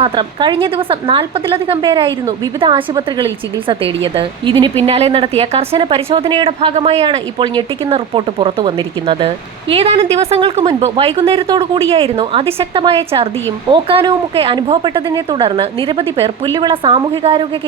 മാത്രം കഴിഞ്ഞ ദിവസം 40-ലധികം പേരായിരുന്നു വിവിധ ആശുപത്രികളിൽ ചികിത്സ തേടിയത്. ഇതിന് പിന്നാലെ നടത്തിയ കർശന പരിശോധനയുടെ ഭാഗമായാണ് ഇപ്പോൾ ഞെട്ടിക്കുന്ന റിപ്പോർട്ട് പുറത്തു വന്നിരിക്കുന്നത്. ഏതാനും ദിവസങ്ങൾക്ക് മുൻപ് വൈകുന്നേരത്തോടു കൂടിയായിരുന്നു അതിശക്തമായ ഛർദിയും ഓക്കാനവുമൊക്കെ അനുഭവപ്പെട്ടതിനെ തുടർന്ന് നിരവധി പേർ പുല്ലുവിള സാമൂഹികാരോഗ്യ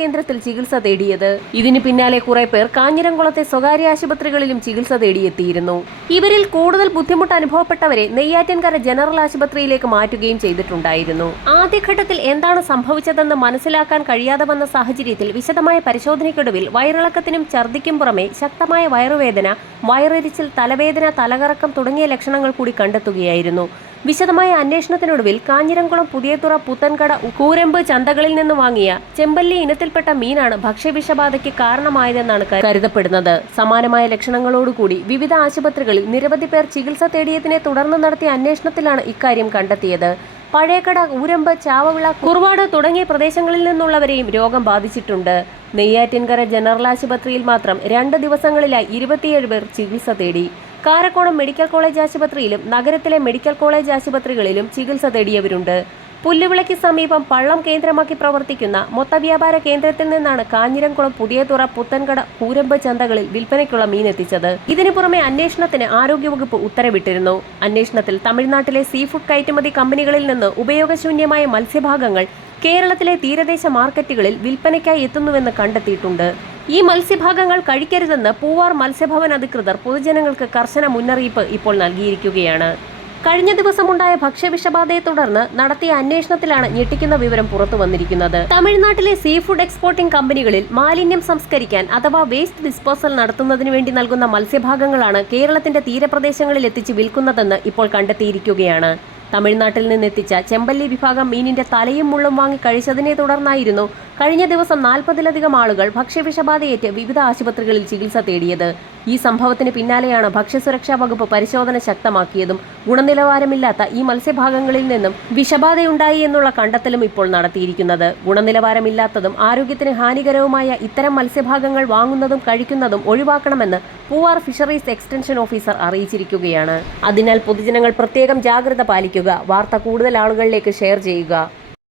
കേന്ദ്രത്തിൽ ചികിത്സ തേടിയത്. ഇതിന് പിന്നാലെ കുറെ പേർ കാഞ്ഞിരംകുളത്തെ സ്വകാര്യ ആശുപത്രികളിലും ചികിത്സ തേടിയെത്തിയിരുന്നു. ഇവരിൽ കൂടുതൽ ബുദ്ധിമുട്ട് അനുഭവപ്പെട്ടവരെ നെയ്യാറ്റിൻകര ജനറൽ ആശുപത്രിയിലേക്ക് മാറ്റുകയും ചെയ്തിട്ടുണ്ടായിരുന്നു. ആദ്യഘട്ടത്തിൽ എന്താണ് സംഭവിച്ചതെന്ന് മനസ്സിലാക്കാൻ കഴിയാതെ വന്ന സാഹചര്യത്തിൽ വിശദമായ പരിശോധനയ്ക്കൊടുവിൽ വയറിളക്കത്തിനും ഛർദിക്കും പുറമെ ശക്തമായ വയറുവേദന, വയറെരിച്ചിൽ, തലവേദന, തലകറക്കം തുടങ്ങിയ ലക്ഷണങ്ങൾ കൂടി കണ്ടെത്തുകയായിരുന്നു. വിശദമായ അന്വേഷണത്തിനൊടുവിൽ കാഞ്ഞിരംകുളം, പുതിയതുറ, പുത്തൻകട, കൂരമ്പ് ചന്തകളിൽ നിന്ന് വാങ്ങിയ ചെമ്പല്ലി ഇനത്തിൽപ്പെട്ട മീനാണ് ഭക്ഷ്യവിഷബാധയ്ക്ക് കാരണമായതെന്നാണ് കരുതപ്പെടുന്നത്. സമാനമായ ലക്ഷണങ്ങളോടുകൂടി വിവിധ ആശുപത്രികളിൽ നിരവധി പേർ ചികിത്സ തേടിയതിനെ തുടർന്ന് നടത്തിയ അന്വേഷണത്തിലാണ് ഇക്കാര്യം കണ്ടെത്തിയത്. പഴയകട, ഊരമ്പ്, ചാവവിള, കുറുവാട് തുടങ്ങിയ പ്രദേശങ്ങളിൽ നിന്നുള്ളവരെയും രോഗം ബാധിച്ചിട്ടുണ്ട്. നെയ്യാറ്റിൻകര ജനറൽ ആശുപത്രിയിൽ മാത്രം 2 ദിവസങ്ങളിലായി 27 പേർ ചികിത്സ തേടി. കാരക്കോണം മെഡിക്കൽ കോളേജ് ആശുപത്രിയിലും നഗരത്തിലെ മെഡിക്കൽ കോളേജ് ആശുപത്രികളിലും ചികിത്സ തേടിയവരുണ്ട്. പുല്ലുവിളയ്ക്ക് സമീപം പള്ളം കേന്ദ്രമാക്കി പ്രവർത്തിക്കുന്ന മൊത്തവ്യാപാര കേന്ദ്രത്തിൽ നിന്നാണ് കാഞ്ഞിരംകുളം, പുതിയതുറ, പുത്തൻകട, കൂരമ്പ് ചന്തകളിൽ വിൽപ്പനയ്ക്കുള്ള മീൻ എത്തിച്ചത്. ഇതിനു പുറമെ അന്വേഷണത്തിന് ആരോഗ്യവകുപ്പ് ഉത്തരവിട്ടിരുന്നു. അന്വേഷണത്തിൽ തമിഴ്നാട്ടിലെ സീഫുഡ് കയറ്റുമതി കമ്പനികളിൽ നിന്ന് ഉപയോഗശൂന്യമായ മത്സ്യഭാഗങ്ങൾ കേരളത്തിലെ തീരദേശ മാർക്കറ്റുകളിൽ വിൽപ്പനയ്ക്കായി എത്തുന്നുവെന്ന് കണ്ടെത്തിയിട്ടുണ്ട്. ഈ മത്സ്യഭാഗങ്ങൾ കഴിക്കരുതെന്ന് പൂവാർ മത്സ്യഭവൻ അധികൃതർ പൊതുജനങ്ങൾക്ക് കർശന മുന്നറിയിപ്പ് ഇപ്പോൾ നൽകിയിരിക്കുകയാണ്. കഴിഞ്ഞ ദിവസമുണ്ടായ ഭക്ഷ്യവിഷബാധയെ തുടർന്ന് നടത്തിയ അന്വേഷണത്തിലാണ് ഞെട്ടിക്കുന്ന വിവരം പുറത്തു വന്നിരിക്കുന്നത്. തമിഴ്നാട്ടിലെ സീഫുഡ് എക്സ്പോർട്ടിംഗ് കമ്പനികളിൽ മാലിന്യം സംസ്കരിക്കാൻ അഥവാ വേസ്റ്റ് ഡിസ്പോസൽ നടത്തുന്നതിന് വേണ്ടി നൽകുന്ന മത്സ്യഭാഗങ്ങളാണ് കേരളത്തിന്റെ തീരപ്രദേശങ്ങളിൽ എത്തിച്ച് വിൽക്കുന്നതെന്ന് ഇപ്പോൾ കണ്ടെത്തിയിരിക്കുകയാണ്. തമിഴ്നാട്ടിൽ നിന്നെത്തിച്ച ചെമ്പല്ലി വിഭാഗം മീനിന്റെ തലയും മുള്ളും വാങ്ങി കഴിച്ചതിനെ തുടർന്നായിരുന്നു കഴിഞ്ഞ ദിവസം 40-ലധികം ആളുകൾ ഭക്ഷ്യവിഷബാധയേറ്റ് വിവിധ ആശുപത്രികളിൽ ചികിത്സ തേടിയത്. ഈ സംഭവത്തിന് പിന്നാലെയാണ് ഭക്ഷ്യസുരക്ഷാ വകുപ്പ് പരിശോധന ശക്തമാക്കിയതും ഗുണനിലവാരമില്ലാത്ത ഈ മത്സ്യഭാഗങ്ങളിൽ നിന്നും വിഷബാധയുണ്ടായി എന്നുള്ള കണ്ടെത്തലും ഇപ്പോൾ നടത്തിയിരിക്കുന്നത്. ഗുണനിലവാരമില്ലാത്തതും ആരോഗ്യത്തിന് ഹാനികരവുമായ ഇത്തരം മത്സ്യഭാഗങ്ങൾ വാങ്ങുന്നതും കഴിക്കുന്നതും ഒഴിവാക്കണമെന്ന് പൂവാർ ഫിഷറീസ് എക്സ്റ്റൻഷൻ ഓഫീസർ അറിയിച്ചിരിക്കുകയാണ്. അതിനാൽ പൊതുജനങ്ങൾ പ്രത്യേകം ജാഗ്രത പാലിക്കുക. വാർത്ത കൂടുതൽ ആളുകളിലേക്ക് ഷെയർ ചെയ്യുക.